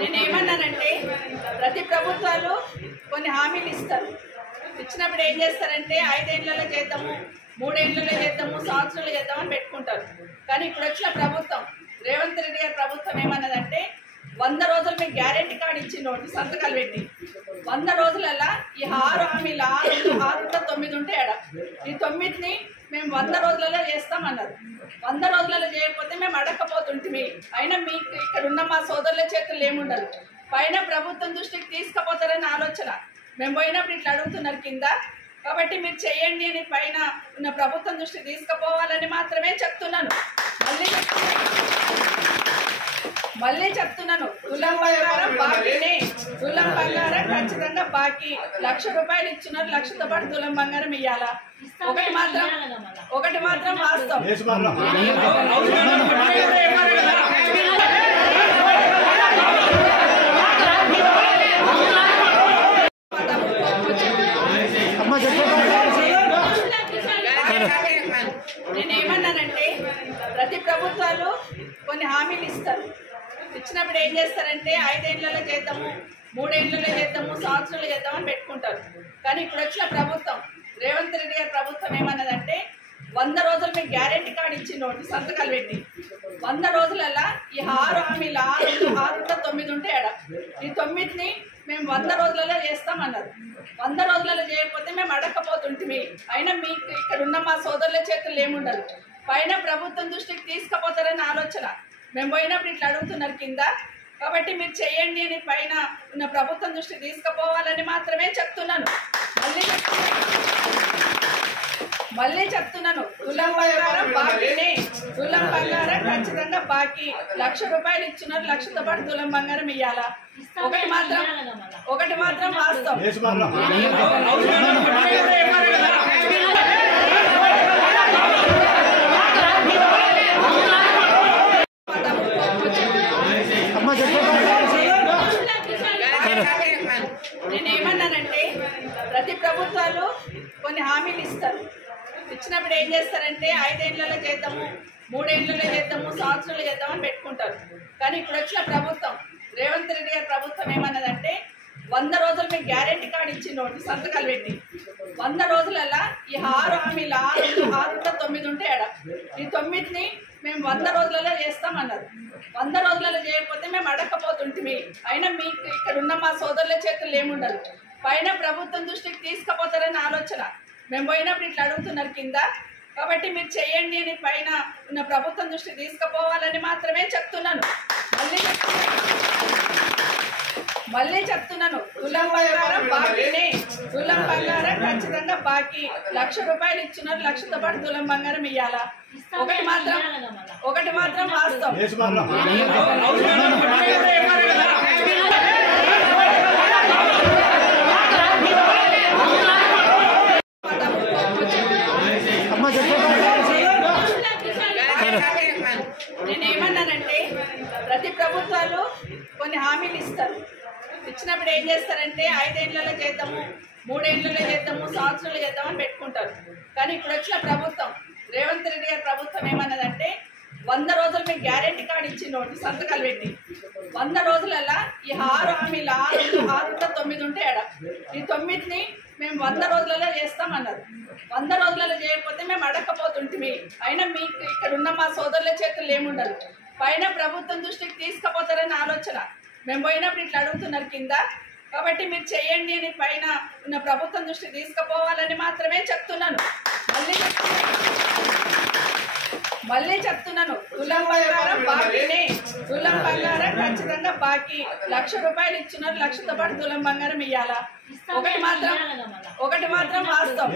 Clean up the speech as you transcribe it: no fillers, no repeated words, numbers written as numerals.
నేనేమన్నానంటే ప్రతి ప్రభుత్వాలు కొన్ని హామీలు ఇస్తారు. ఇచ్చినప్పుడు ఏం చేస్తారంటే 5 ఏళ్లలో చేద్దాము, 3 ఏళ్లలో చేద్దాము, సంవత్సరాలు చేద్దామని పెట్టుకుంటారు. కానీ ఇప్పుడు వచ్చిన ప్రభుత్వం రేవంత్ రెడ్డి గారి ప్రభుత్వం ఏమన్నదంటే 100 రోజులు మీకు గ్యారెంటీ కార్డు ఇచ్చిండు సంతకాలు పెట్టి 100 రోజులలో ఈ 6 హామీలు 9 ఉంటాయి ఆడ. ఈ 9ని మేము 100 రోజులలో చేస్తామన్నారు. 100 రోజులలో చేయకపోతే మేము అడగకపోతుంటిమి. అయినా మీకు ఇక్కడ ఉన్న మా సోదరుల చేతులు ఏముండదు. పైన ప్రభుత్వం దృష్టికి తీసుకుపోతారని ఆలోచన. మేము పోయినప్పుడు ఇట్లా అడుగుతున్నారు కింద. కాబట్టి మీరు చేయండి అని పైన ఉన్న ప్రభుత్వం దృష్టికి తీసుకుపోవాలని మాత్రమే చెప్తున్నాను. మళ్ళీ చెప్తున్నాను, తులం బంగారం బాకీనే. తులం బంగారం ఖచ్చితంగా బాకీ. 1,00,000 రూపాయలు ఇచ్చినారు, 1,00,000తో పాటు తులం బంగారం ఇవ్వాలా. ఒకటి మాత్రం వాస్తవం. నేనేమన్నానంటే ప్రతి ప్రభుత్వాలు కొన్ని హామీలు ఇస్తారు. ఇచ్చినప్పుడు ఏం చేస్తారంటే 5 ఏళ్లలో చేద్దాము, 3 ఏళ్లలో చేద్దాము, సంవత్సరాలు చేద్దామని పెట్టుకుంటారు. కానీ ఇప్పుడు వచ్చిన ప్రభుత్వం రేవంత్ రెడ్డి గారి ప్రభుత్వం ఏమన్నదంటే 100 రోజులు మీకు గ్యారెంటీ కార్డు ఇచ్చిండు సంతకాలు పెట్టి 100 రోజులలో ఈ 6 హామీలు 9 ఉంటాయి ఆడ. ఈ 9ని మేము 100 రోజులలో చేస్తామన్నారు. 100 రోజులలో చేయకపోతే మేము అడగకపోతుంటిమి. అయినా మీకు ఇక్కడ ఉన్న మా సోదరుల చేతులు ఏముండదు. పైన ప్రభుత్వం దృష్టికి తీసుకుపోతారని ఆలోచన. మేము పోయినప్పుడు ఇట్లా అడుగుతున్నారు కింద. కాబట్టి మీరు చేయండి అని పైన ఉన్న ప్రభుత్వం దృష్టికి తీసుకుపోవాలని మాత్రమే చెప్తున్నాను. మళ్ళీ చెప్తున్నాను, తులం బంగారం బాకీనే. తులం బంగారం ఖచ్చితంగా బాకీ. 1,00,000 రూపాయలు ఇచ్చినారు, 1,00,000తో పాటు తులం బంగారం ఇవ్వాలా. ఒకటి మాత్రం వాస్తవం. నేనేమన్నానంటే ప్రతి ప్రభుత్వాలు కొన్ని హామీలు ఇస్తారు. ఇచ్చినప్పుడు ఏం చేస్తారంటే 5 ఏళ్లలో చేద్దాము, 3 ఏళ్లలో చేద్దాము, సంవత్సరాలు చేద్దామని పెట్టుకుంటారు. కానీ ఇప్పుడు వచ్చిన ప్రభుత్వం రేవంత్ రెడ్డి గారి ప్రభుత్వం ఏమన్నదంటే 100 రోజులు మీకు గ్యారెంటీ కార్డు ఇచ్చిండు సంతకాలు పెట్టి 100 రోజులలో ఈ 6 హామీలు 9 ఉంటాయి ఆడ. ఈ 9ని మేము 100 రోజులలో చేస్తామన్నారు. 100 రోజులలో చేయకపోతే మేము అడగకపోతుంటిమి. అయినా మీకు ఇక్కడ ఉన్న మా సోదరుల చేతులు ఏముండదు. పైన ప్రభుత్వం దృష్టికి తీసుకుపోతారని ఆలోచన. మేము పోయినప్పుడు ఇట్లా అడుగుతున్నారు కింద. కాబట్టి మీరు చేయండి అని పైన ఉన్న ప్రభుత్వం దృష్టికి తీసుకుపోవాలని మాత్రమే చెప్తున్నాను. మళ్ళీ చెప్తున్నాను, తులం బంగారం బాకీనే. తులం బంగారం ఖచ్చితంగా బాకీ. 1,00,000 రూపాయలు ఇచ్చినారు, 1,00,000తో పాటు తులం బంగారం ఇవ్వాలా. ఒకటి మాత్రం వాస్తవం. నేనేమన్నానంటే ప్రతి ప్రభుత్వాలు కొన్ని హామీలు ఇస్తారు. ఇచ్చినప్పుడు ఏం చేస్తారంటే 5 ఏళ్లలో చేద్దాము, 3 ఏళ్లలో చేద్దాము, సంవత్సరాలు చేద్దామని పెట్టుకుంటారు. కానీ ఇప్పుడు వచ్చిన ప్రభుత్వం రేవంత్ రెడ్డి గారి ప్రభుత్వం ఏమన్నదంటే 100 రోజులు మీకు గ్యారెంటీ కార్డు ఇచ్చిండు సంతకాలు పెట్టి 100 రోజులలో ఈ 6 హామీలు 9 ఉంటాయి ఆడ. ఈ 9ని మేము 100 రోజులలో చేస్తామన్నారు. 100 రోజులలో చేయకపోతే మేము అడగకపోతుంటిమి. అయినా మీకు ఇక్కడ ఉన్న మా సోదరుల చేతులు ఏముండదు. పైన ప్రభుత్వం దృష్టికి తీసుకుపోతారని ఆలోచన. మేము పోయినప్పుడు ఇట్లా అడుగుతున్నారు కింద. కాబట్టి మీరు చేయండి అని పైన ఉన్న ప్రభుత్వం దృష్టికి తీసుకుపోవాలని మాత్రమే చెప్తున్నాను. మళ్ళీ చెప్తున్నాను, తులం బంగారం బాకీనే. తులం బంగారం ఖచ్చితంగా బాకీ. 1,00,000 రూపాయలు ఇచ్చినారు, 1,00,000తో పాటు తులం బంగారం ఇవ్వాలా. ఒకటి మాత్రం వాస్తవం.